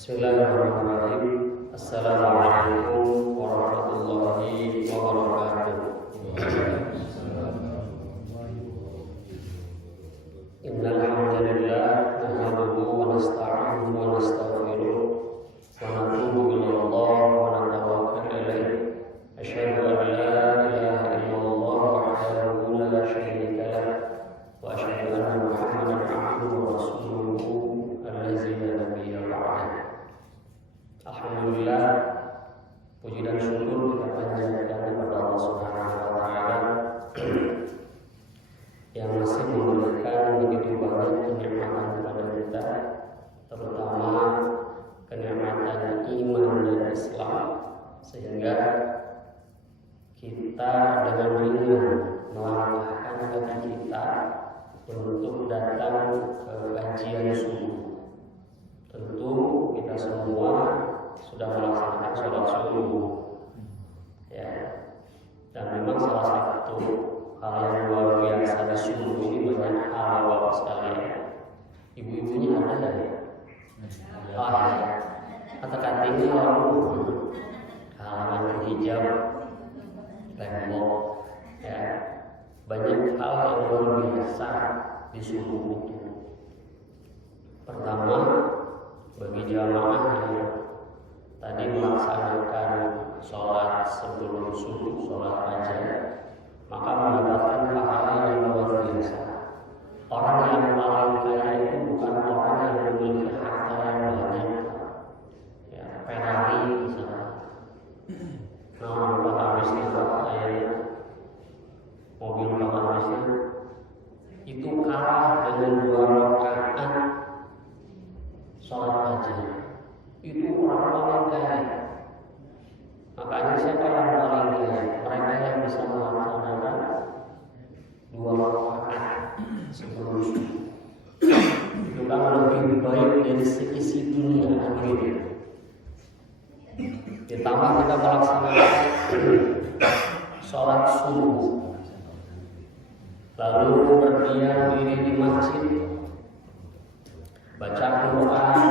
Bismillahirrahmanirrahim. Assalamualaikum warahmatullahi wabarakatuh. Innal hamdalillah nahmaduhu wa nasta'inuhu wa nastaghfiruh wa natubu ilallah wa natawakkalu ilaihi. Asyhadu an la ilaha illallah wahdahu la syarika lah wa asyhadu anna Muhammadan abduhu wa rasuluhu allazi la nabiyya ba'dahu. Alhamdulillah, puji dan syukur kita panjatkan kepada Allah Subhanahu wa taala yang masih memberikan begitu banyak kenikmatan kepada kita, terutama kenikmatan iman dan Islam, sehingga kita dengan ringan melangkahkan kaki kita untuk datang ke kajian subuh. Tentu kita semua sudah melaksanakan sholat subuh, ya. Dan memang salah satu hal yang luar biasa di subuh ini banyak hal sekali. Ibu-ibunya ada ya? Katakan tinggi lalu halaman hijab, tembok, ya. Banyak hal yang luar biasa di subuh itu. Pertama, bagi jamaah yang tadi melaksanakan sholat sebelum subuh, sholat fajar, maka mendapatkan pahala yang luar biasa. Orang yang paling kaya itu bukan orang yang memiliki harta yang banyak, ya, Ferrari misalnya. Nah, Pak Amisnya kaya, mobil Pak Amisnya itu kalah dengan 2 rakaat sholat fajar. Itu orang paling kaya. Makanya siapa yang paling kaya? Mereka yang bisa melaksanakan 2 rakaat sebelum subuh. Itu kan lebih baik dari seisi dunia akhirat. Ditambah kita melaksanakan sholat subuh, lalu berdiam diri di masjid, baca Quran,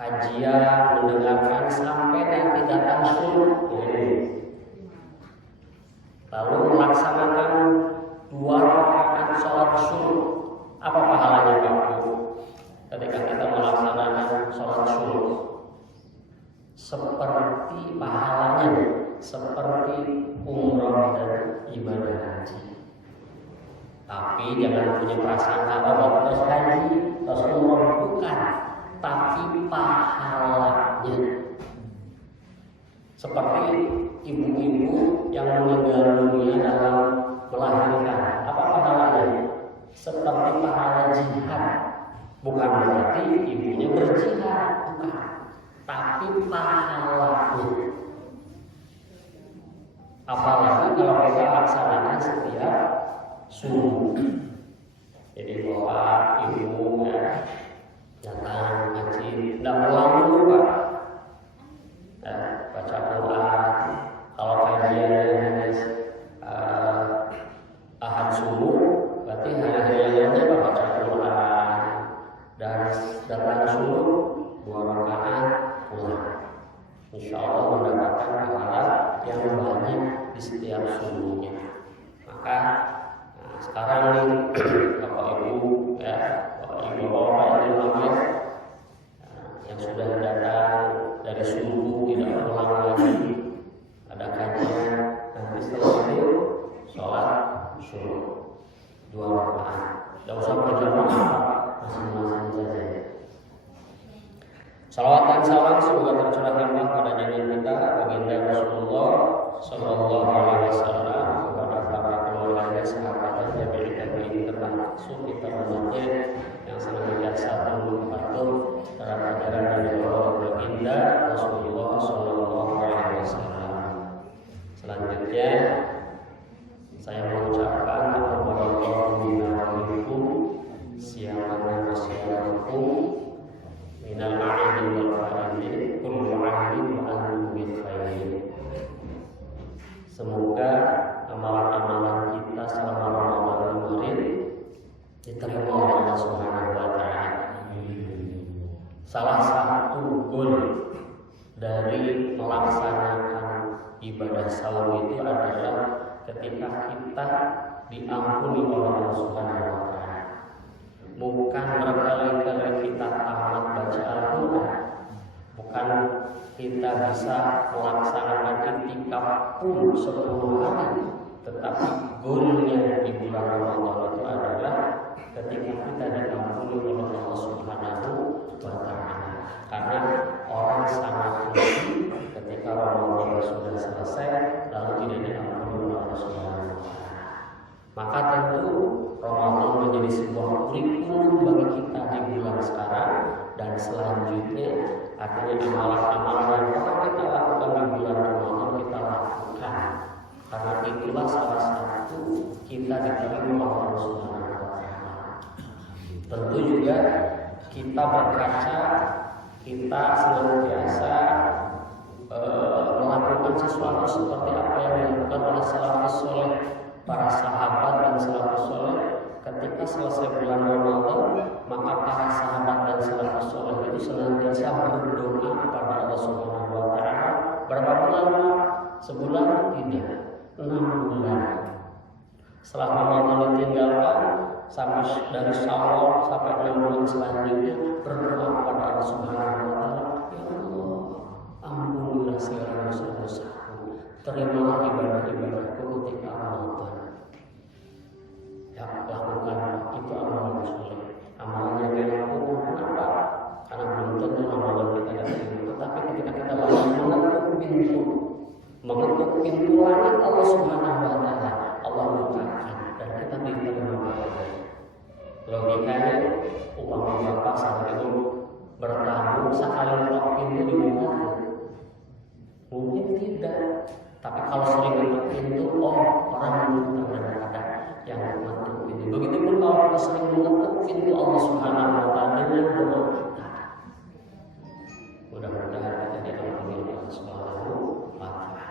kajian, mendengarkan sampai nanti datang subuh, lalu melaksanakan 2 rakaat sholat subuh. Apa pahalanya Bapak? Ketika kita melaksanakan sholat subuh, seperti pahalanya seperti umrah dan ibadah haji. Tapi jangan punya prasangka bahwa terus haji, terus umrah, bukan. Tapi pahalanya seperti ibu-ibu yang meninggal dunia dalam melahirkan, apa pahalanya? Seperti pahala jihad. Bukan berarti ibunya berjihad, bukan. Tapi pahalanya. Apalagi kalau kita laksanakan setiap subuh. Jadi bahwa ibu ya datang ngaji, tidak pulang dulu Pak, baca Quran. Kalau kajiannya ahad subuh, berarti hari-hariannya baca Quran dan datang subuh 2 rakaat pulang. Insya Allah mendapatkan pahala yang banyak di setiap subuhnya. Maka sekarang nih Bapak Ibu, ya, Bapak Ibu Bapak yang diambil, yang sudah datang dari subuh tidak pulang lagi, ada kajian, nanti setelah itu sholat subuh 2 rakaat. Tidak usah berjamaah, masing-masing saja. Salawat dan salam semoga tercurahkan pada junjungan kita baginda Rasulullah Sallallahu Alaihi Wasallam, kepada para keluarga, sahabat dan tabi'in termasuk kita umatnya yang senantiasa tunduk patuh terhadap ajaran dari baginda Rasulullah Sallallahu Alaihi Wasallam. Selanjutnya saya mengucapkan warahmatullahi wabarakatuh, siapkan masyarakat minal a'idin wal fa'idin kullu 'amin wa antum bil khairin. Semoga amalan-amalan kita selama Ramadan kemarin diterima oleh Allah Subhanahu wa taala. Salah satu goal dari melaksanakan ibadah saum itu adalah ketika kita diampuni oleh Allah Subhanahu wa taala. Bukan berkali-kali kita tamat baca Al-Qur'an, bukan kita bisa melaksanakan i'tikaf pun 10 hari, tetapi goalnya di bulan Ramadan itu adalah ketika kita diampuni oleh Allah Subhanahu wa taala. Karena orang sangat rugi ketika Ramadan sudah selesai lalu tidak diampuni oleh Allah Subhanahu wa taala. Maka tentu Ramadan menjadi sebuah kurikulum bagi kita di bulan sekarang dan selanjutnya. Artinya amalan-amalan yang pernah kita lakukan di bulan Ramadan kita lakukan, karena itulah salah satu kita diterima oleh Allah Subhanahu wa taala. Tentu juga kita berkaca, kita senantiasa melakukan sesuatu seperti apa yang dilakukan oleh salafus saleh, para sahabat dan salafus saleh. Ketika selesai bulan Ramadan, maka para sahabat dan salafus saleh itu senantiasa berdoa kepada Allah Subhanahu wa taala. Berapa bulan? Sebulan? Tidak, 6 bulan. Setelah Ramadan ditinggalkan sampai dari Syawal sampai 6 bulan selanjutnya berdoa kepada Allah Subhanahu wa taala, ya Allah, ampunilah segala dosa-dosaku, terimalah ibadah-ibadahku ketika Ramadan. Ya, lakukan itu amalan soleh. Amalan yang dilakukan kenapa? Karena belum tentu Ramadan kita diterima. Tetapi ketika kita mengetuk pintu langit Allah Subhanahu wa taala, Allah bukakan dan kita diterima. Logikanya, umpama bapak saat itu bertamu sekali ketok pintu dibuka, mungkin tidak. Tapi kalau sering ketuk pintu, orang mengetuk dan ada yang mengetuk pintu. Begitupun kalau kita sering mengetuk pintu Allah Subhanahu wa taala dengan doa kita. Mudah-mudahan kita diampuni oleh Allah Subhanahu wa taala.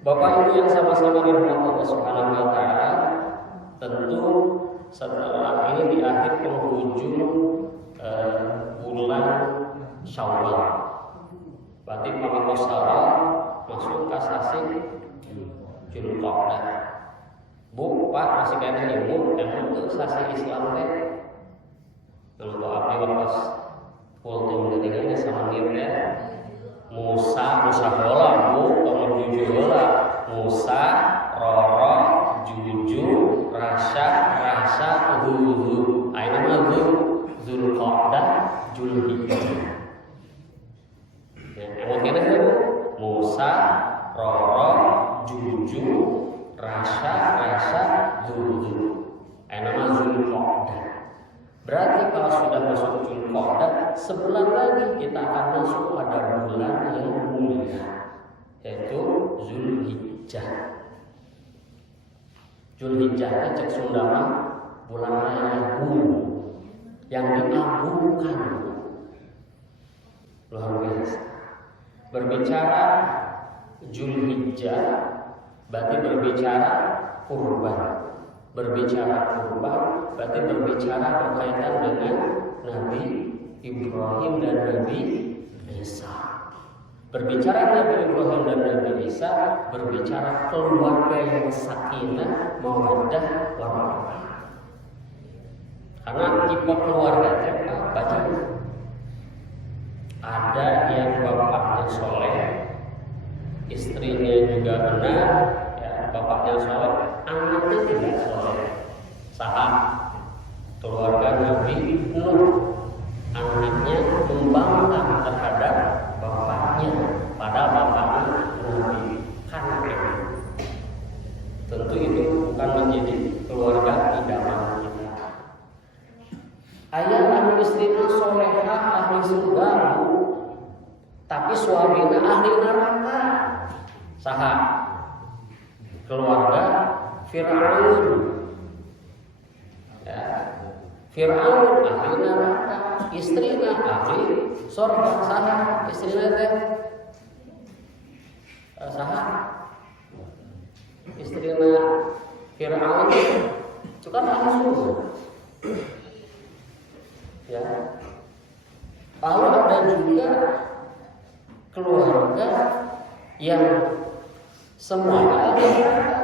Bapak Ibu yang sama-sama dirahmati Allah Subhanahu wa taala, tentu setelah ini di akhir penghujung bulan Syawal. Berarti pamit Syawal masuk kasasi Zulqa'dah. Bu, Pak, masih kayaknya ibu, emang itu sasi Islam teh. Kalau abdi lepas kultum ketiganya sama dia Musa bola, Bu, kamu jujur bola. Musa, Roro, Juju, Rasa, Hulu. Ayo nama Zulqa'dah, Zulhijjah. Emang kayaknya Bu, Musa, Roro, Juju, Rasa, Hulu. Ayo nama Zulqa'dah. Berarti kalau sudah masuk Zulqa'dah, sebulan lagi kita akan masuk pada bulan yang mulia, yaitu Zulhijjah. Zulhijjah cek Sunda mah bulan raya yang diagungkan, luar biasa. Berbicara Zulhijjah berarti berbicara kurban. Berbicara kurban berarti berbicara berkaitan dengan Nabi Ibrahim dan Nabi Isa. Berbicara Nabi Ibrahim dan Nabi Isa, berbicara keluarga yang sakinah, mawaddah, warahmah. Karena tipe keluarga baca ada yang bapaknya soleh, istrinya juga benar, ya, bapaknya soleh, anaknya tidak soleh. Sahab keluarga Nabi Nuh, anaknya membangkang terhadap bapaknya, padahal bapaknya Nabi Karim. Tentu itu bukan menjadi keluarga idaman kita. Ayah anu istrina solehah ahli surga, tapi suaminya ahli neraka. Sahab keluarga Fir'aun, ya, Fir'aun ahli neraka, istrinya ahli surga. Sahab istrinya teh sahab istrinya Fir'aun itu kan ahli surga, ya. Lalu ada juga keluarga yang semuanya ahli neraka.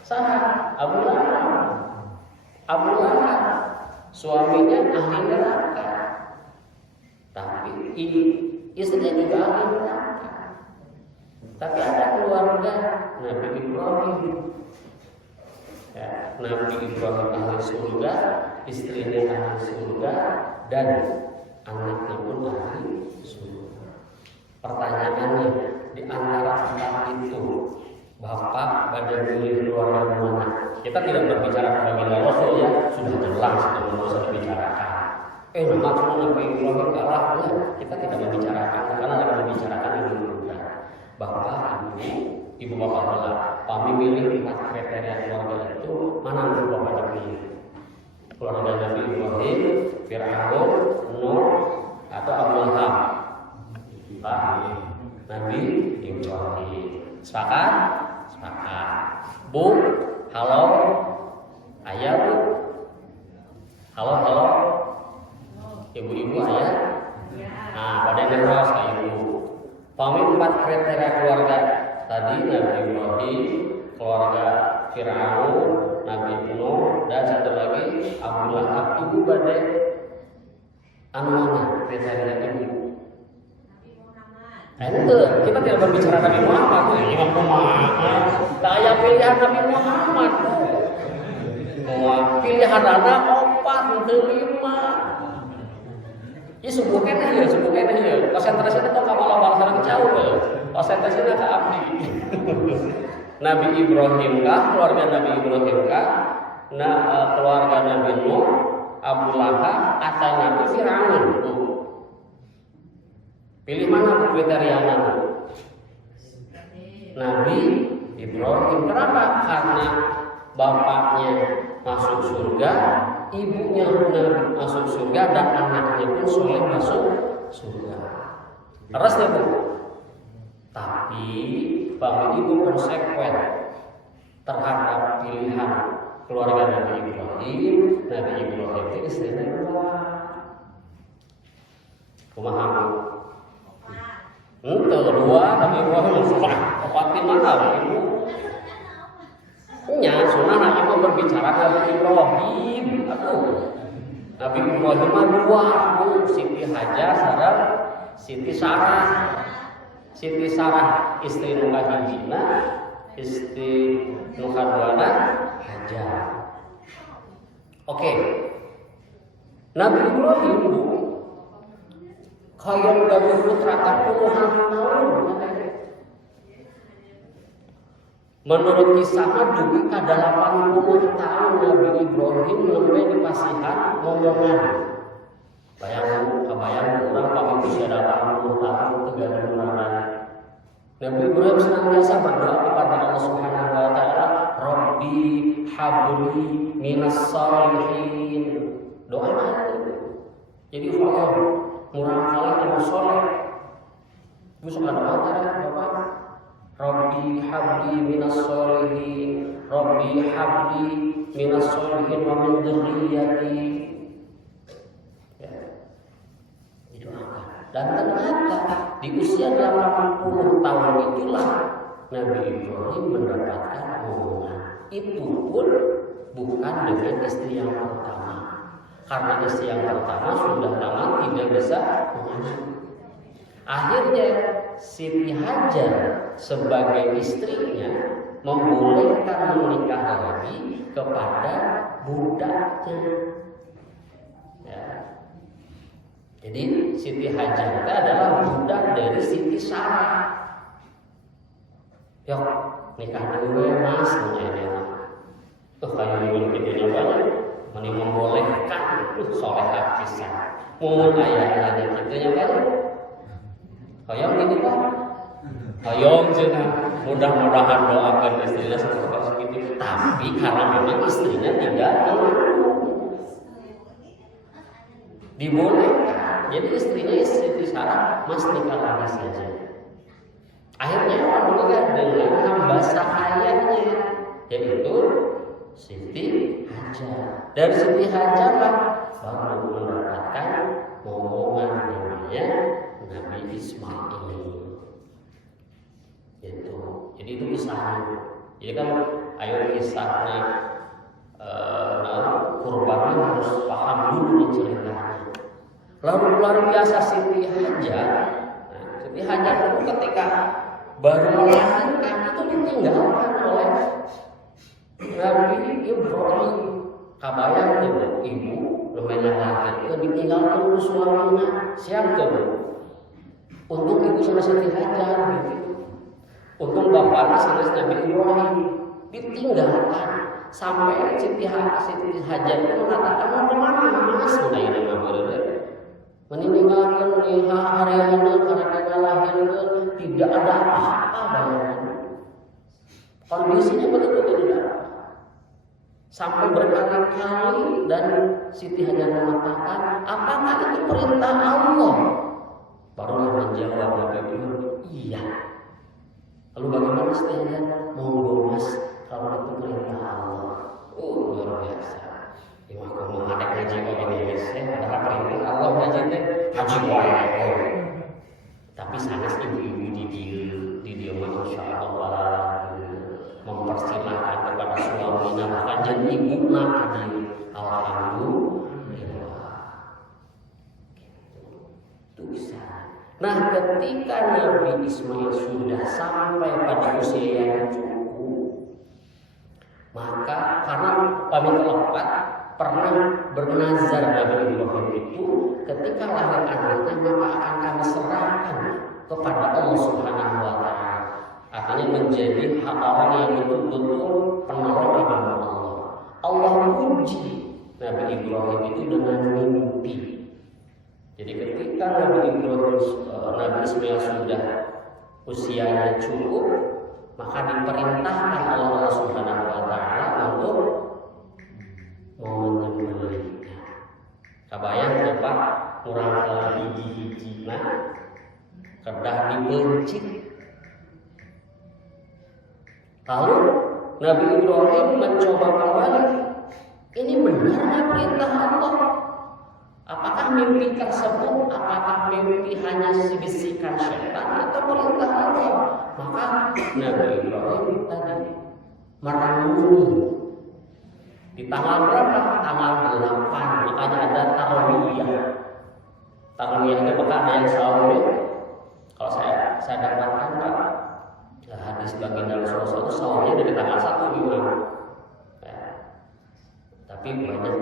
Sama Abu Lahab suaminya ahli neraka, tapi istrinya juga ahli neraka. Tapi ada keluarga Nabi Ibrahim, ya, Nabi Ibrahim ahli surga, istrinya ahli surga, dan anaknya pun ahli surga. Pertanyaannya, di antara empat itu Bapak pada milih keluarga mana? Kita tidak berbicara baginda Rasul, ya, sudah jelas itu tidak usah dibicarakan. Maksudnya Nabi Ibrahim kalah, ya, kita tidak membicarakan karena tidak membicarakan ini juga. Bapak, ibu bapak belah, kami milih 4 kriteria keluarga itu, mana yang bapak dipilih? Keluarga Nabi Ibrahim, Fir'aun, Nuh, atau Abu Lahab? Nabi Ibrahim. Sepakat? Sepakat. Bu, halo, ayah bu, halo, ibu-ibu ayah. Nah, pada ngeros kayak ibu. Kami 4 kriteria keluarga tadi, Nabi Ibrahim, keluarga Fir'aun, Nabi Nuh, dan satu lagi Abu Lahab. Ibu pada mana kriteria ibu? Itu kita tidak berbicara Nabi Muhammad, Imam Muhammad. Saya pilihan Nabi Muhammad. Pilihan anak 4 untuk 5. Ya sebutkan ya. Konsentrasinya itu kalau balasan jauh loh. Konsentrasinya ke abdi. Nabi Ibrahim kah, keluarga Nabi Ibrahim kah? Keluarga Nabi Nuh, Abu Lahab, atau Nabi Fir'aun? Pilih mana kriterianya? Nabi Ibrahim. Kenapa? Karena bapaknya masuk surga, ibunya masuk surga, dan anaknya pun soleh masuk surga. Terus ya bu. Tapi bagi ibu konsekuen terhadap pilihan keluarga Nabi Ibrahim. Nabi Ibrahim itu istrinya kedua. Kumaha? Kedua Nabi Ibrahim sunnah. Opatin mana ibu? Nya sunnah ibu berbicara Nabi Ibrahim. Nabi Ibrahim dua, bu, Siti Hajar sareng Siti Sarah. Siti Sarah istri nu kahijina, istri nu kaduana Hajar. Oke. Nabi Ibrahim kaya gawe putra puluhan tahun. Menurut kisah dugi kada 80 tahun Nabi Ibrahim lebih di pasihan ngomongan. Kebayang orang kami usia 80 tahun tegak bulan. Nabi Ibrahim senantiasa berdoa kepada Allah Subhanahu wa taala, Rabbi habli minas shalihin. Doa itu. Jadi Allah murah kali yang soleh. Bu suka doa Bapak. Rabbi habli minas shalihin, Rabbi habli minas shalihin wa min dzurriyyati. Dan ternyata di usia 80 tahun itulah Nabi Ibrahim mendapatkan omongan. Itu pun bukan dengan istri yang pertama. Karena istri yang pertama sudah lama tidak bisa mengandung. Akhirnya Siti Hajar sebagai istrinya membolehkan menikah lagi kepada budaknya. Ya. Jadi Siti Hajar itu adalah budak dari Siti Sarah. Yuk nikah dulu ya mas, menyanyi. Kayak ini kita banyak, meni membolehkan soleh kisah. Mau ayah-ayahnya kita yang baru. Hayang gini pak, hayang cina. Mudah-mudahan doakan istrinya seperti itu. Tapi karena memang istrinya tidak dibolehkan, jadi istrinya Siti Sarah mas nikah lagi saja. Akhirnya menikah dengan hamba sahayanya, yaitu Siti Hajar. Dari Siti Hajar baru mendapatkan omongan namanya Nabi Ismail. Itu. Jadi itu kisahnya. Jadi kan ayo kisahnya kurbannya harus paham dulu ceritanya. Lalu luar biasa Siti Hajar. Siti Hajar itu ketika baru melahirkan itu ditinggalkan oleh Nabi Ibrahim. Kabayang ibu namanya lahir itu ditinggalkan oleh suaminya. Siapa tuh? Untung ibu sama Siti Hajar gitu. Untung bapaknya sama Nabi Ibrahim ditinggalkan sampai Siti Hajar itu mengatakan mau kemana mas? Meninggalkan hari-hari karena lahirkan tidak ada apa-apa bayangkan. Kondisinya betul-betul tidak ada. Sampai berkali-kali dan Siti Hajar mengatakan, apakah itu perintah Allah? Barulah menjawab Nabi Ibrahim, iya. Lalu bagaimana Siti Hajar? Monggo mas, kalau itu perintah Allah. Luar biasa. Wah, kalau ada ngaji kok ini guys, ada perintah Allah ngaji wae. Tapi sanes ibu-ibu di dia masyaallah mempersilahkan kepada suaminya bahkan jadi ibu nak alhamdulillah. Itu bisa. Nah, ketika Nabi Ismail sudah sampai pada usia yang cukup, maka karena pamit lepat pernah bernazar Nabi Ibrahim itu ketika lahir anaknya maka akan kami serahkan kepada Allah Subhanahu wa taala. Artinya menjadi hak orang yang betul-betul penolong agama Allah. Allah uji Nabi Ibrahim itu dengan mimpi. Jadi ketika Nabi Ismail sudah usianya cukup, maka diperintahkan oleh Allah Subhanahu wa taala untuk menyembelihnya. Kabayang Bapak kurang hiji-hiji kedah dipencit. Lalu Nabi Ibrahim mencoba kembali. Ini benarnya perintah Allah. Apakah mimpi tersebut apakah mimpi hanya bisikan syaitan atau perintah Allah? Maka Nabi Ibrahim tadi merenungi. Di tanggal berapa? Tanggal 8. Makanya ada tarwiyah. Tarwiyah itu bukan ada yang sahur. Kalau saya dapatkan Pak, hadis baginda Rasulullah itu sahurnya dari tanggal 1 juga. Ya. Tapi banyak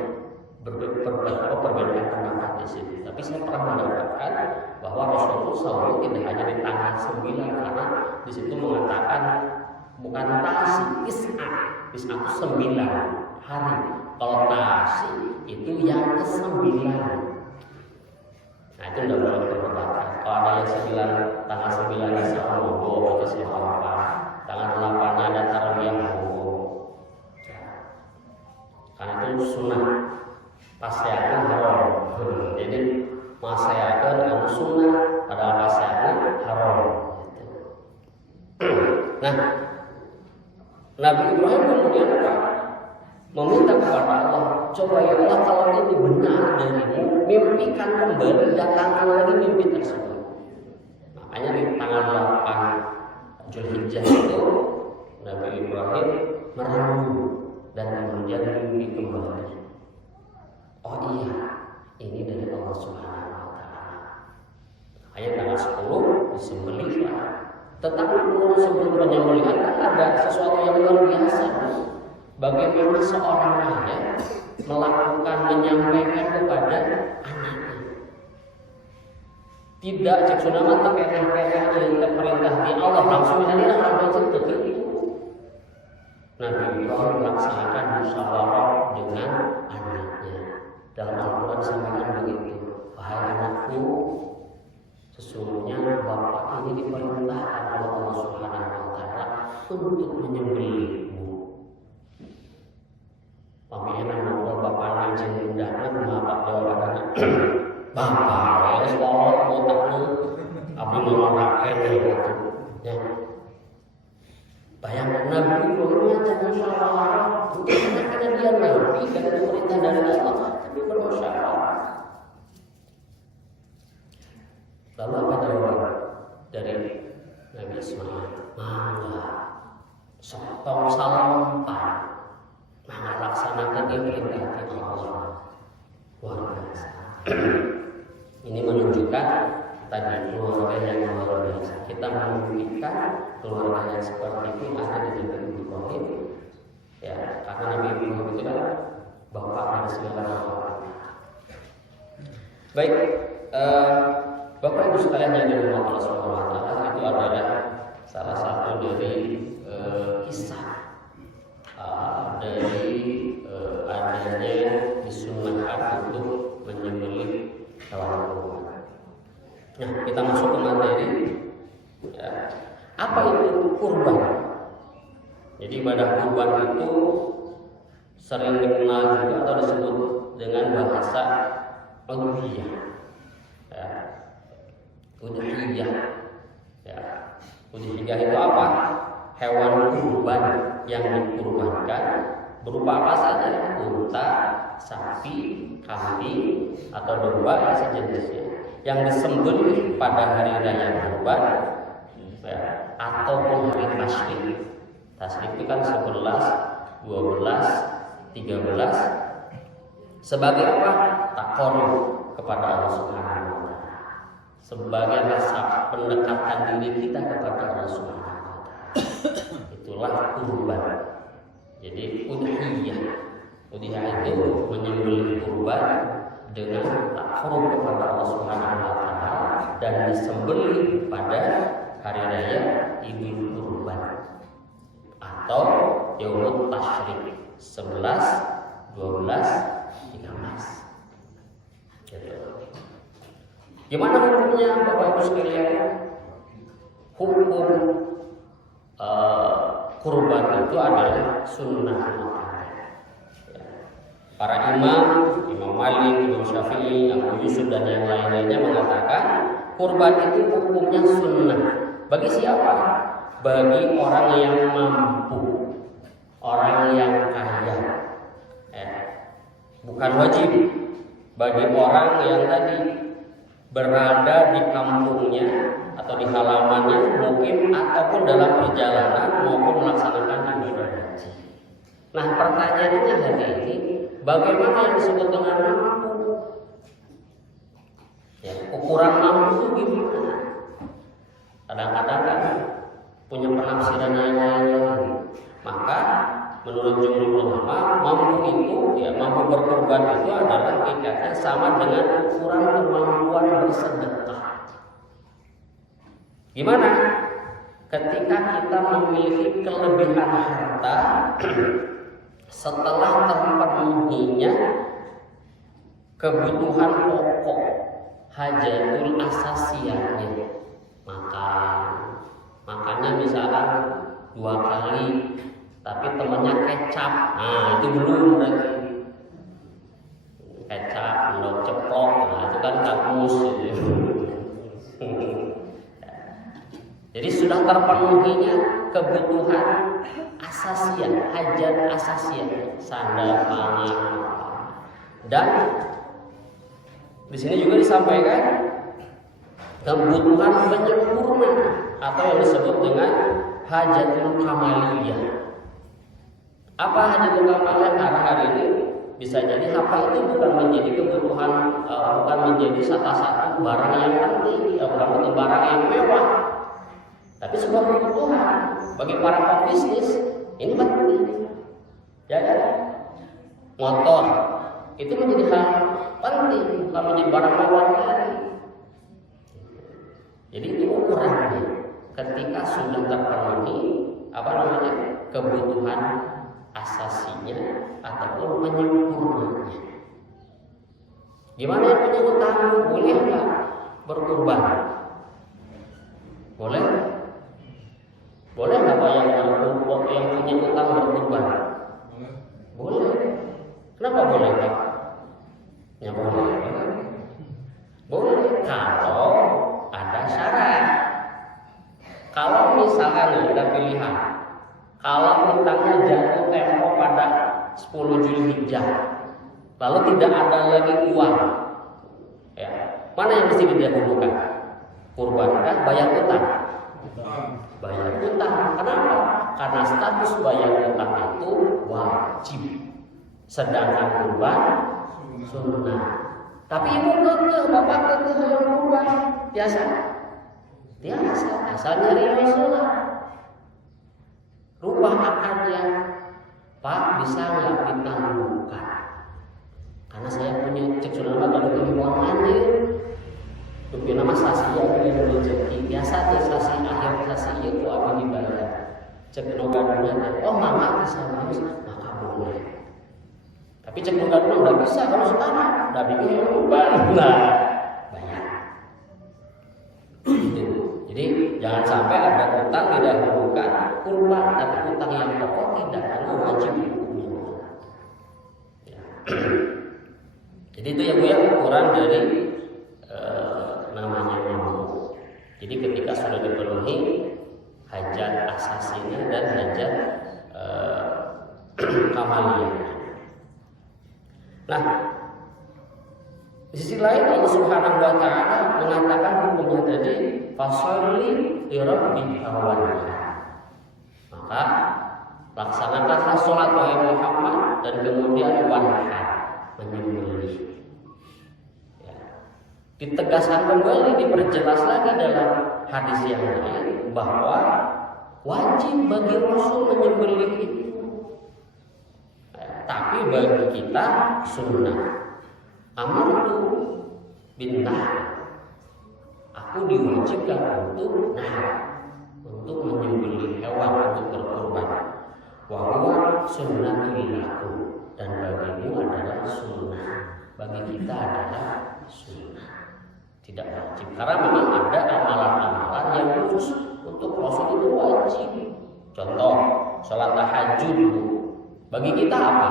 perbedaan pendapat di sini. Tapi saya pernah mendapatkan bahwa Rasulullah sahur tidak hanya di tanggal 9 karena di situ mengatakan bukan tasi is'a itu 9 hari. Kalau nasi itu yang ke-9. Nah itu tidak boleh diperdebatkan. Kalau ada yang 9 tanggal 9 di sahur monggo berarti apa? Tanggal 8 ada tarawih monggo. Karena itu sunnah pastiakan haram. Jadi masyarakat anu sunnah adalah pastiakan haram. Nah, Nabi Ibrahim kemudian meminta kepada Allah, coba ya Allah kalau ini benar darimu, mimpikan kembali, datangkan lagi mimpi tersebut. Makanya di tanggal 8 Zulhijjah itu Nabi Ibrahim merenung dan kemudian mimpi kembali. Oh iya, ini dari Allah Subhanahu wa taala. Makanya tanggal 10 disembelihlah. Tetapi sebelum penyembelihan ada sesuatu yang luar biasa. Bagaimana seorang ayah melakukan menyampaikan kepada anaknya. Tidak cek sudah mantap kayak perintah di Allah langsung hari langsung begitu. Nabi Ibrahim melaksanakan musyawarah dengan anaknya. Dalam Al-Quran disebutkan begitu. Wahai anakku, sesungguhnya bapak ini diperintahkan oleh Allah Subhanahu wa taala untuk menyembelihmu. Pamina ngobrol bapak jeung undangan bapak jawabanna. Bapak wes kolot otakna. Abdi mah rakyat ya. Bayangkan Nabi Ibrahim jangan musyawarah. Bukan karena dia nabi dan perintah dari Allah, tapi bermusyawarah. Lalu apa jawaban dari Nabi Ismail? Mangga, sotong salampan, mangga laksanakan perintah Allah. Luar biasa. Ini menunjukkan tadi keluarga yang luar biasa. Kita memimpikan keluarga yang seperti itu ada di negeri Ibrahim. Ya, karena Nabi Ibrahim itu kan bapak dari segala sesuatu. Baik, Bapak Ibu sekalian yang dirahmati Allah Subhanahu wa taala, itu adalah salah satu dari kisah dari adanya disunnahkan untuk menyembelih hewan kurban. Nah, kita masuk ke materi. Ya, apa itu kurban? Jadi ibadah kurban itu sering dikenal juga atau disebut dengan bahasa udhiyah. Ya. Udhiyah. Ya. Udhiyah itu apa? Hewan kurban yang dikurbankan berupa apa saja? Unta, sapi, kambing, atau domba dan sejenisnya yang disembelih pada hari raya kurban, ya, ataupun hari tasyrik. Tasyrik itu kan 11, 12, 13 sebagai apa? Taqarrub kepada Allah Subhanahu wa taala. Sebagai rasa pendekatan diri kita kepada Allah Subhanahu wa taala. Itulah kurban. Jadi udhiyah. Udhiyah itu menyembelih kurban dengan taqarrub kepada Allah Subhanahu wa taala dan disembelih pada hari raya Idul Kurban atau Yaumut Tasyrik 11, 12, 13. Gimana hukumnya Bapak Ibu sekalian? Hukum kurban itu adalah sunnah. Para imam Malik, Imam Syafi'i, Abu Yusuf dan yang lain-lainnya mengatakan kurban itu hukumnya sunnah. Bagi siapa? Bagi orang yang mampu, orang yang kaya. Bukan wajib bagi orang yang tadi berada di kampungnya atau di halamannya mungkin ataupun dalam perjalanan maupun melaksanakan ibadah haji. Nah, pertanyaannya hari ini, bagaimana yang disebut dengan mampu? Ya, ukuran mampu itu gimana? Kadang-kadang kan punya penafsiran yang lain. Maka menurut jumhur ulama, mampu itu, ya, mampu berkorban itu adalah ikatnya sama dengan ukuran kemampuan bersedekah. Gimana? Ketika kita memiliki kelebihan harta setelah terpenuhinya kebutuhan pokok hajatul asasiyahnya, makannya misalkan 2 kali tapi temannya kecap, nah itu belum berarti. Kecap, endok ceplok, nah itu kan kamus gitu. Jadi sudah terpenuhinya kebutuhan asasiyah, hajat asasiyah, sandal, pangan. Dan di sini juga disampaikan kebutuhan penyempurna atau yang disebut dengan hajatul kamaliyah. Apa hajatul kamaliyah? Karena hari ini bisa jadi apa itu bukan menjadi kebutuhan, bukan menjadi satu-satu barang yang penting, bukan barang yang mewah, tapi sebuah kebutuhan bagi para pebisnis ini penting. Ya, motor itu menjadi hal penting, bukan menjadi barang mewah lagi. Jadi itu ukurannya. Ketika sudah terpenuhi kebutuhan asasinya ataupun penyempurnanya. Gimana yang punya utang? Boleh nggak berkurban? Boleh? Boleh nggak Pak yang punya utang berkurban? Boleh. Kenapa boleh Pak? Ya boleh. Boleh kalau ada syarat. Kalau misalkan ada pilihan, kalau utangnya jatuh tempo pada 10 Zulhijjah, lalu tidak ada lagi uang, ya, mana yang mesti didahulukan? kurban kan bayar utang. Bayar utang. Kenapa? Karena status bayar utang itu wajib. Sedangkan kurban sunnah. Tapi ibu kekeh, bapak kekeh yang kurban biasa. Asal nyari Rasulullah. Rubah akarnya, Pak bisa nggak ditangguhkan? Karena saya punya cek sudah kalau keuangan nih. Tapi nama sasi ya punya rezeki biasa deh sasi akhir sasi itu apa dibayar. Cek nogan-nogan, oh mama bisa bagus maka boleh. Tapi cek nogan-nogan nggak bisa kalau sekarang nggak bikin kurban, nah banyak. Jadi jangan sampai ada utang tidak bukan kurban, tapi utang yang pokok tidak karena wajib hukumnya. Jadi itu ya Bu ya ukuran dari namanya mampu. Jadi ketika sudah dipenuhi hajat asasinya dan hajat kamaliyahnya. Nah, di sisi lain Allah Subhanahu wa taala mengatakan hukumnya tadi fasholli li rabbika wanhar. Maka laksanakanlah salat wahai Muhammad dan kemudian wanhar menyembelih. Ditegaskan kembali, diperjelas lagi dalam hadis yang lain bahwa wajib bagi Rasul menyembelih itu, tapi bagi kita sunnah. Amartu bin nahr, aku diwajibkan untuk menyembelih hewan untuk berkorban. Wa huwa sunnatul lakum, dan bagimu adalah sunnah, bagi kita adalah sunnah. Tidak wajib, karena memang ada amalan-amalan yang khusus untuk Rasul itu wajib. Contoh, sholat tahajud bagi kita apa?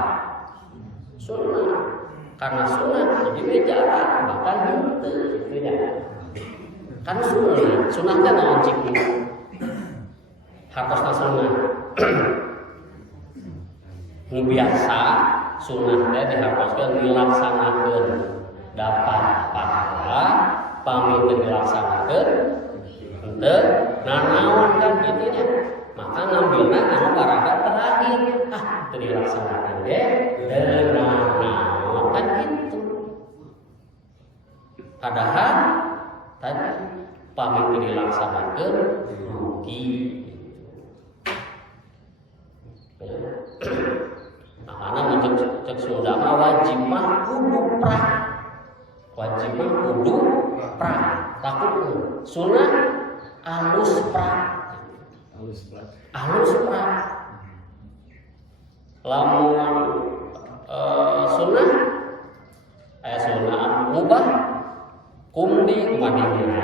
Sunnah. Karena sunnah jadi jarang, bahkan gitu ya. Karena sunnah kan wajib. Harusnya sunnah. Biasa sunnahnya diharuskan dilaksanakan, dapat pahala. Pamit dilaksanakan untuk nanawan kan gitu ya. Maka ngambilnya anu barangkali terakhir itu dilaksanakan deh nanawan kan gitu. Padahal tadi pamit dilaksanakan rugi. Nah, karena cek sudah wajib mah kudu prak. Wajib mah kudu prak, lakukan sunnah alus prak. Lamun sunnah sunnah mubah kumdi kumadina.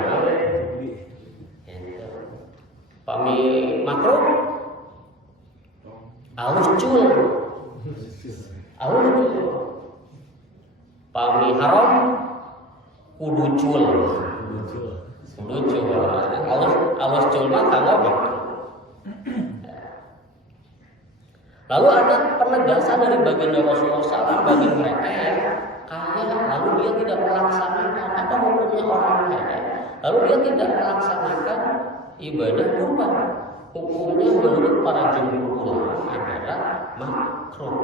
Pami makruh alus cul. Pami haram kudu cul. Alus cul mah kanggo. Lalu ada penegasan dari baginda Rasulullah SAW bagi mereka yang kaya, lalu dia tidak melaksanakan apa hukumnya orang kaya, lalu dia tidak melaksanakan ibadah kurban. Hukumnya menurut para jumhur ulama adalah makruh.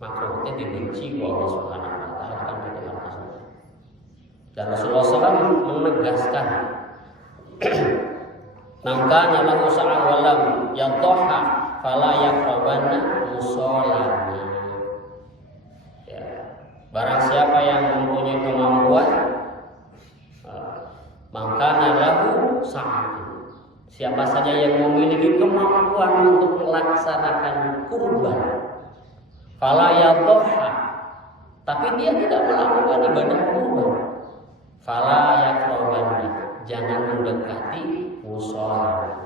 Makruhnya dibenci oleh Allah Subhanahu wa taala kan kita lakukan. Dan Rasulullah SAW menegaskan nangkanya lahu sa'a walam yadhaha fala yaqrabanna musallana. Ya. Barang siapa yang mempunyai kemampuan maka lahu sa'a. Siapa saja yang memiliki kemampuan untuk melaksanakan kurban fala yadhaha, tapi dia tidak melakukan ibadah kurban, fala yaqrabanna, jangan mendekati musola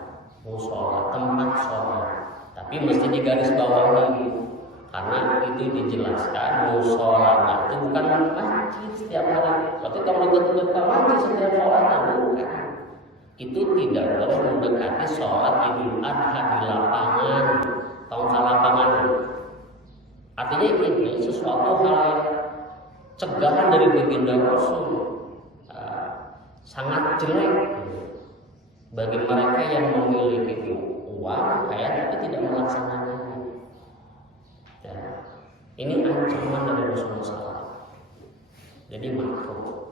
tempat sholat. Tapi mesti digaris bawahi karena itu dijelaskan musola itu bukan masjid setiap hari. Berarti kalau dekat-dekat masjid setiap sholat bukan. Itu tidak boleh mendekati sholat Idul Adha di lapangan, tongkang lapangan. Artinya ini sesuatu hal yang cegahan dari baginda Rasul. sangat jelek bagi mereka yang memiliki uang kaya tapi tidak melaksanakannya. Ya. Ini ancaman dari Rasulullah SAW. Jadi makruh.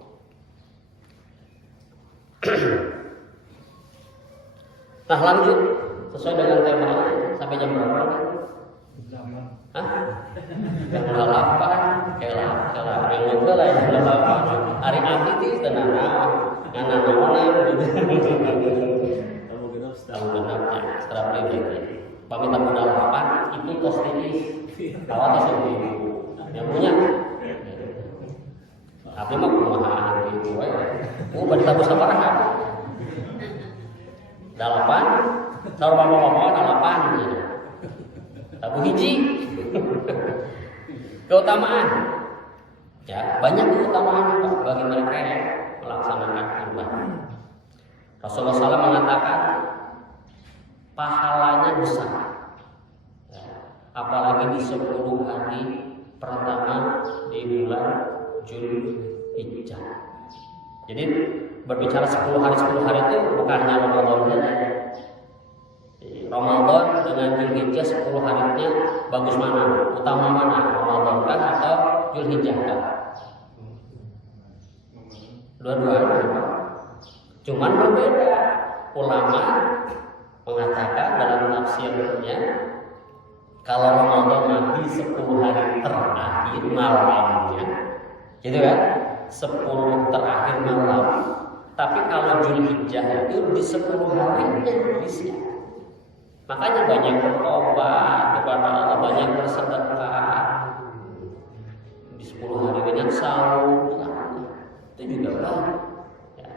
Nah lanjut sesuai dengan temanya sampai jam berapa? Hah? Jam 8. Kela yang lah ya jam 8. Hari abdi teh tenang nganan tahu genapnya setelah pribadi. Pamit tamu 8 itu tos tipis. Awal tos ibu. Yang punya. Abdi mah kumaha gitu wae. Bari tabu sabaraha? 8. Saur bapak-bapak 8 gitu. Tabu hiji. Keutamaan. Ya, banyak keutamaan bagi mereka yang melaksanakan kurban. Rasulullah SAW mengatakan pahalanya besar. Ya, apalagi di 10 hari pertama di bulan Zulhijjah. Jadi berbicara 10 hari itu bukannya Ramadan saja. Ramadan dengan Zulhijjah 10 harinya bagus mana? Utama mana? Ramadan kan atau Zulhijjah kan? Dua-duanya. Cuman berbeda. Ulama mengatakan dalam tafsirnya kalau Ramadan di 10 hari terakhir malamnya, gitu kan? 10 terakhir malam. Tapi kalau Zulhijjah itu di 10 harinya bisa. Makanya banyak bertobat kepada Allah, banyak bersedekah. Di 10 hari dengan sahur itu juga banyak. Ya.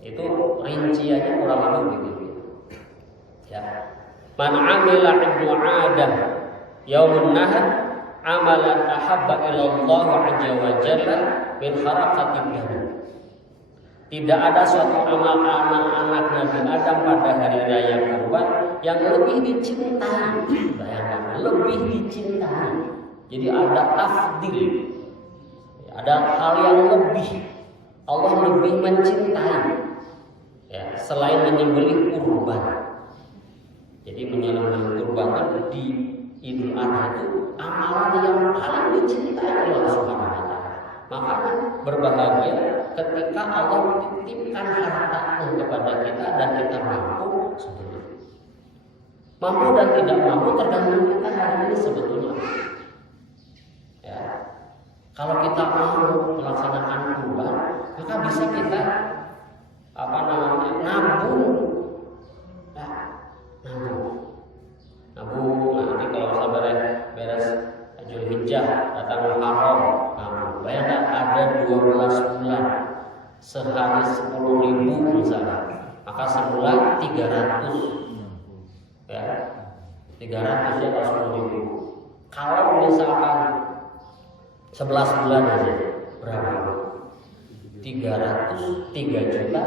Itu rinciannya kurang lebih begitu. Ya. Man 'amila 'ibadadah yaumun nahr amalan ahabba ila Allah 'azza wa jalla min harakatid dam. Tidak ada suatu amal anak-anak Nabi Adam pada hari raya Kurban yang lebih dicintai. Bayangkan, lebih dicintai. Jadi ada tafdil. Ada hal yang lebih. Allah lebih mencintai. Ya, selain menyembelih kurban. Jadi menyembelih kurban itu di Idul Adha itu amalan yang paling dicintai oleh Allah Subhanahu wa taala. Makanya berbahagia ketika Allah titipkan hartanya kepada kita dan kita mampu sebetulnya. Mampu dan tidak mampu tergantung kita hari ini sebetulnya. Ya. Kalau kita mau melaksanakan kurban, maka bisa kita nabung. Ya, nabung. Nanti kalau sampai beres Zulhijjah datang Muharram, nabung. Bayangkan ada 12 bulan. Sehari 10.000 misalnya, maka sebulan 300. Ya, 300 ya kalau 10.000. Kalau misalkan 11 bulan aja berapa? 300, 3 juta,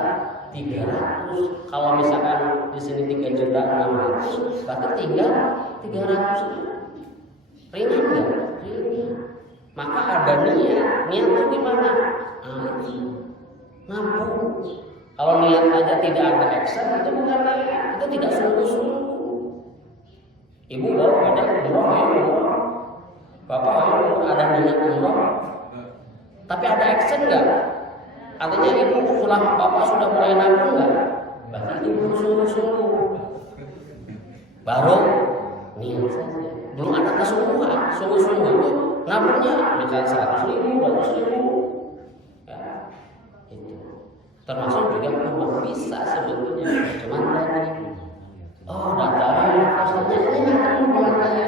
300. Kalau misalkan di sini 3 juta 600, berarti tinggal 300. Ringan enggak? Ringan. Maka ada niat itu gimana? Nabung. Kalau niat aja tidak ada action, itu bukan niat, itu tidak sungguh-sungguh. Ibu baru ada umroh ya, bapak ada niat umroh, tapi ada action nggak? Artinya ibu setelah bapak sudah mulai nabung nggak? Berarti itu belum sungguh-sungguh. Baru niat saja, belum ada kesungguhan, sungguh-sungguh nabungnya misalnya 100.000, 200.000. Termasuk juga kurban bisa sebetulnya, cuman tadi datanya rasanya ini bulan raya,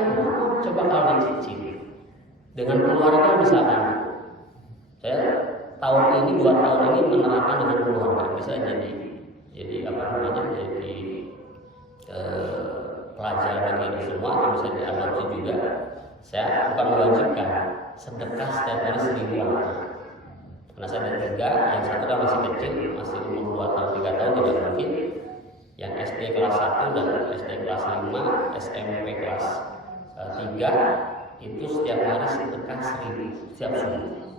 coba kalau dicicil dengan keluarga misalkan, saya tahun ini 2 tahun ini menerapkan dengan keluarga bisa jadi pelajar bagi semua atau bisa diadopsi juga. Saya bukan mewajibkan sedekah setiap hari 1.000. Karena saya ada 3, yang satu kan masih kecil, masih umur 2 tahun 3 tahun tidak mungkin. Yang SD kelas 1 dan SD kelas 5, SMP kelas 3 itu setiap hari sedekah 1.000 setiap subuh.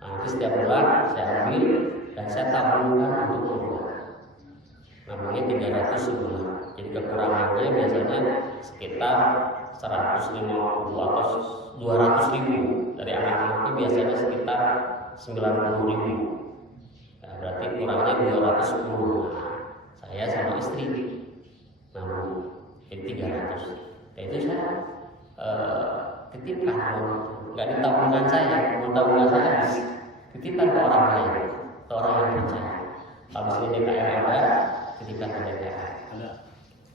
Nanti setiap bulan saya ambil dan saya tabungkan untuk kurban. Namanya 300 sebulan. Jadi kekurangannya biasanya sekitar 150 atau 200 ribu. Dari anak-anak itu biasanya sekitar 90 ribu. Nah, berarti kurangnya 210. Saya sama istri namun jadi 300. Dan itu saya titipkan, nggak di tabungan saya, tabungan saya titipkan ke orang lain, ke orang yang percaya. Habis ini DKM ada, titipkan ke DKM.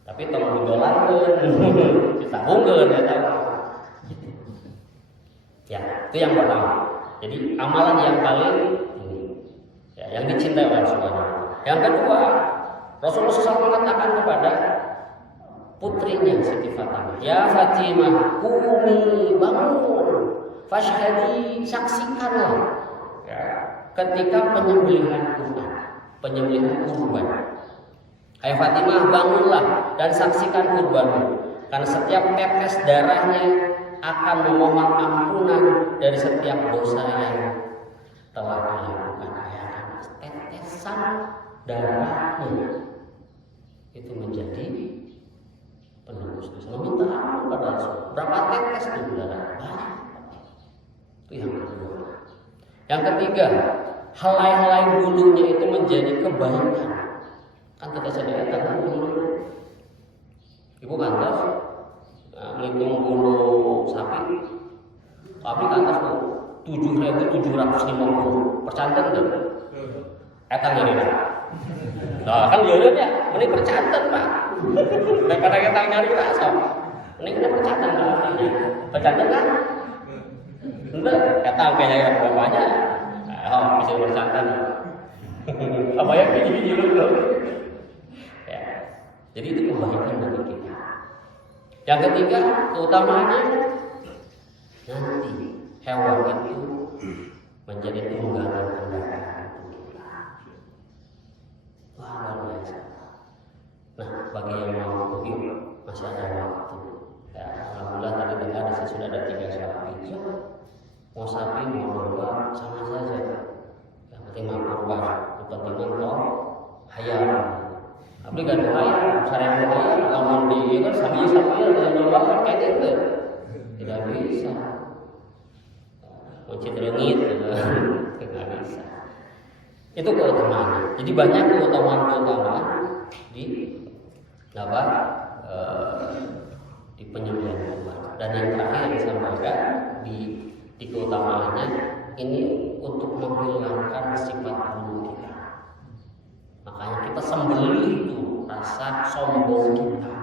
Tapi tolong didolarkan, ditabungkan ya tahu. Ya, itu yang pertama. Jadi amalan yang paling ini, ya, yang dicintai oleh semuanya. Yang kedua, Rasulullah SAW mengatakan kepada putrinya Siti Fatimah, ya Fatimah, kumi, bangun, fashhadi, saksikanlah ya, ketika penyembelihan kurban. Hai Fatimah, bangunlah dan saksikan kurbanmu, karena setiap tetes darahnya akan memohon ampunan dari setiap dosa yang telah dilakukan. Tetesan darahnya itu menjadi penembus dosa. Meminta ampun pada Allah. Berapa tetes itu darah? Itu yang kedua. Yang ketiga, helai-helai bulunya itu menjadi kebaikan. Kan kita sadar tadi bulu. Ibu kantor menghitung bulu sapi. Sapi kantor 7.750 percantan tuh. Etang jadi lah. Nah kan jodohnya, ini percantan Pak. Daripada kita nyari rasa, ini kita percantan kan artinya. Percantan kan? Enggak, etang kayaknya bapaknya. Oh, bisa percantan. Apa ya biji-biji dulu. Ya. Jadi itu kebaikan bagi kita. Yang ketiga, keutamaannya nanti hewan itu menjadi tunggangan kendaraan kita. Wah, luar biasa. Nah, bagi yang mau pergi masih ada waktu. Ya, alhamdulillah tadi dengar sudah ada 3 sapi. Ya, mau sapi mau domba sama saja. Yang penting mau kurban. Kepentingan toh hayal. Tapi gak ada hayal, saya mau hayal. Kalau di kan sapi dan domba kan kayak gitu. Tidak bisa. Mencit rengit, tidak bisa. Itu keutamaan. Jadi banyak keutamaan di apa? Di penyembelihan kurban. Dan yang terakhir yang disampaikan di keutamaannya ini untuk menghilangkan sifat bulu kita. Makanya kita sembelih itu rasa sombong kita,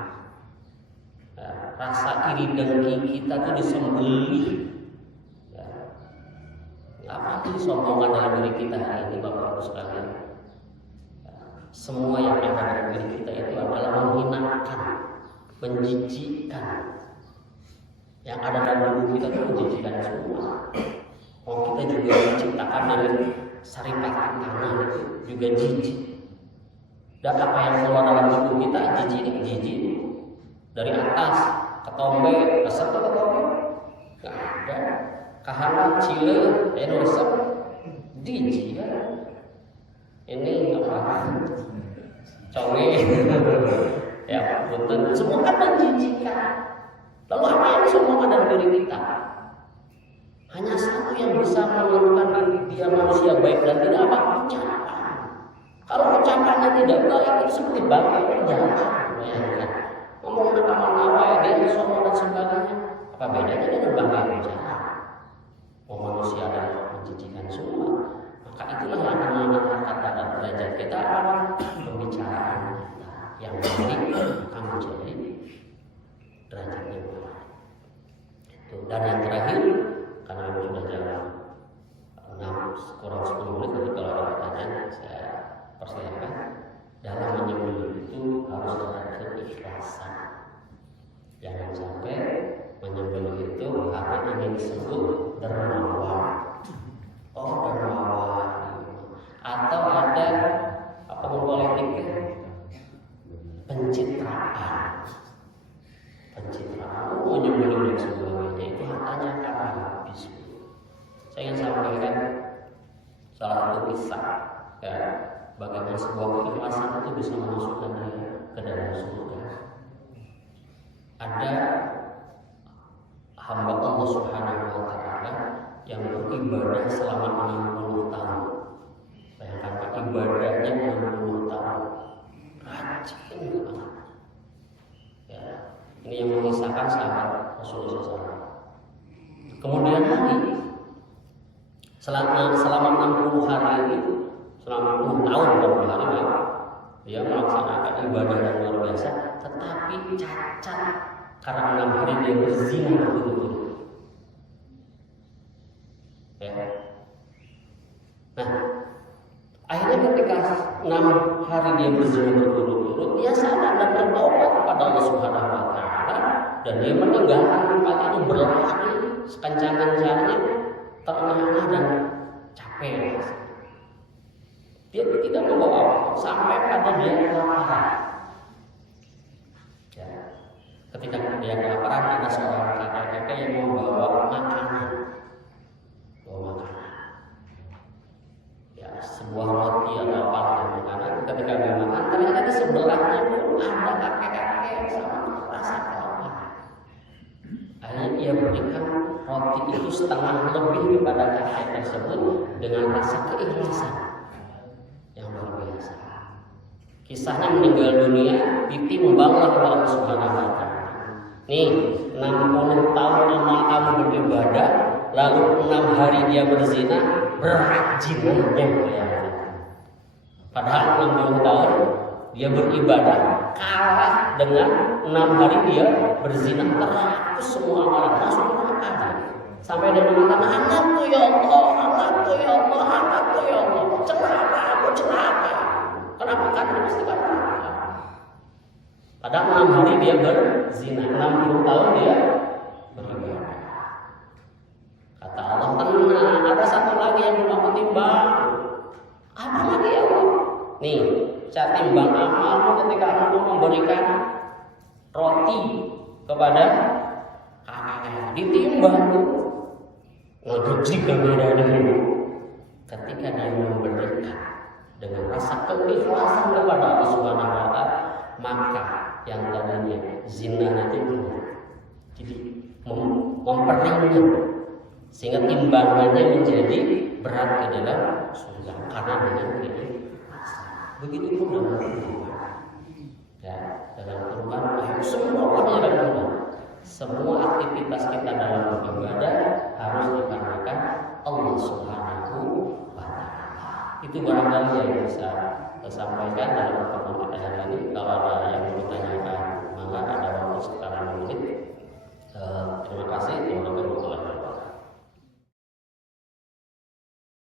rasa iri dengki kita itu disembelih. Apa sih sombongan dalam diri kita hari ini Bapak Ibu sekalian? Semua yang ada dalam diri kita itu adalah menghinakan, menjijikkan. Yang ada dalam diri kita itu menjijikkan semua. Oh, kita juga diciptakan dari saripat tangan itu juga jijik. Dan apa yang keluar dalam tubuh kita jijik. Dari atas ketombe, resep ke ketombe, nggak ada. Kahana cile, resep, jijik ya. Ini apa? Cowe, ya punten. Semua kan menjijikkan. Lalu apa yang semua ada dalam diri kita? Hanya satu yang bisa menentukan dia manusia baik dan tidak apa? Ucapan. Kalau ucapannya tidak baik itu seperti bangkai perjalanan. Bayangkan, ngomong nama-nama dia sombong dan sebagainya. Apa bedanya dengan bangkai perjalanan? Manusia adalah menjijikkan semua. Maka itulah yang akan mengangkat derajat kita adalah pembicaraan kita yang baik akan menjadi derajatnya baik. Dan yang terakhir, karena sudah jalan 6 kurang 10 menit, jadi kalau ada pertanyaan saya persilakan. Dalam menyembelih itu harus ada keikhlasan. Jangan sampai menyembelih itu hanya ingin disebut dermawan. Oh dermawan. Atau ada apa politiknya pencitraan. Oh menyembelih dan sebagainya itu hartanya akan habis. Saya ingin sampaikan salah satu kisah Ya, bagaimana sebuah keikhlasan itu bisa memasukkan dia ke dalam surga. Ada hamba Allah Subhanahu wa taala yang beribadah selama 60 tahun. Bayangkan Pak, ibadahnya 60 tahun. Rajin banget. Ya, ini yang mengisahkan sahabat Rasulullah SAW. Kemudian lagi selama 60 hari itu, selama 60 tahun dia melaksanakan ibadah yang luar biasa, tetapi cacat karena 6 hari dia berzina berturut-turut. Ya. Nah, akhirnya ketika 6 hari dia berzina berturut-turut, dia sadar dan bertobat kepada Allah Subhanahu wa taala, dan dia meninggalkan tempat itu, berlari sekencang-kencangnya, terengah-engah dan capek. Dia tidak membawa apa sampai pada dia kelaparan. Ya. Ketika dia kelaparan, ada seorang kakek-kakek yang membawa makanan. Ya, sebuah roti atau apa makanan. Ketika dia makan, ternyata di sebelahnya pun ada kakek-kakek yang sama rasa kelaparan. Akhirnya dia berikan roti itu setengah lebih kepada kakek tersebut dengan rasa keikhlasan yang luar biasa. Kisahnya meninggal dunia ditimbanglah oleh Allah Subhanahu wa taala. Nih, 60 tahun lama kamu beribadah, lalu 6 hari dia berzina, berajinannya ya. Padahal 60 tahun dia beribadah kalah dengan 6 hari dia berzina, terhapus semua amalan, masuk neraka. Sampai dia mengatakan, anakku ya Allah, anakku ya Allah, anakku ya Allah, celaka, aku celaka. Kenapa? Karena mesti neraka. Padahal 6 hari dia berzina, 60 tahun dia beribadah. Kata Allah, tenang, ada satu lagi yang belum aku timbang. Apa lagi ya Allah? Nih, saya timbang amalmu ketika aku memberikan roti kepada kakek. Ditimbang tuh, ngejujik kemudian dulu. Ketika dia memberikan dengan rasa keikhlasan kepada Allah Subhanahu wa taala, maka yang tadinya zina itu jadi memperringan, sehingga timbangannya menjadi berat ke dalam surga karena dengan keikhlasan. Begitu pun dalam kehidupan. Ya, dalam kehidupan semua pelajaran, semua aktivitas kita dalam beribadah harus dikarenakan Allah Subhanahu wa taala. Itu barangkali yang bisa saya sampaikan dalam pertemuan kita hari ini. Kalau ada yang mau ditanyakan, maka ada waktu sekitar 5 menit. Terima kasih.